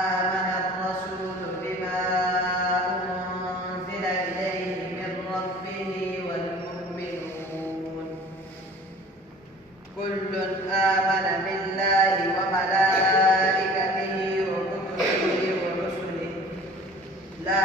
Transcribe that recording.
آمن الرسول بما أنزل إليه من ربه والمؤمنون كل آمن بالله وملائكته وكتبه ورسله لا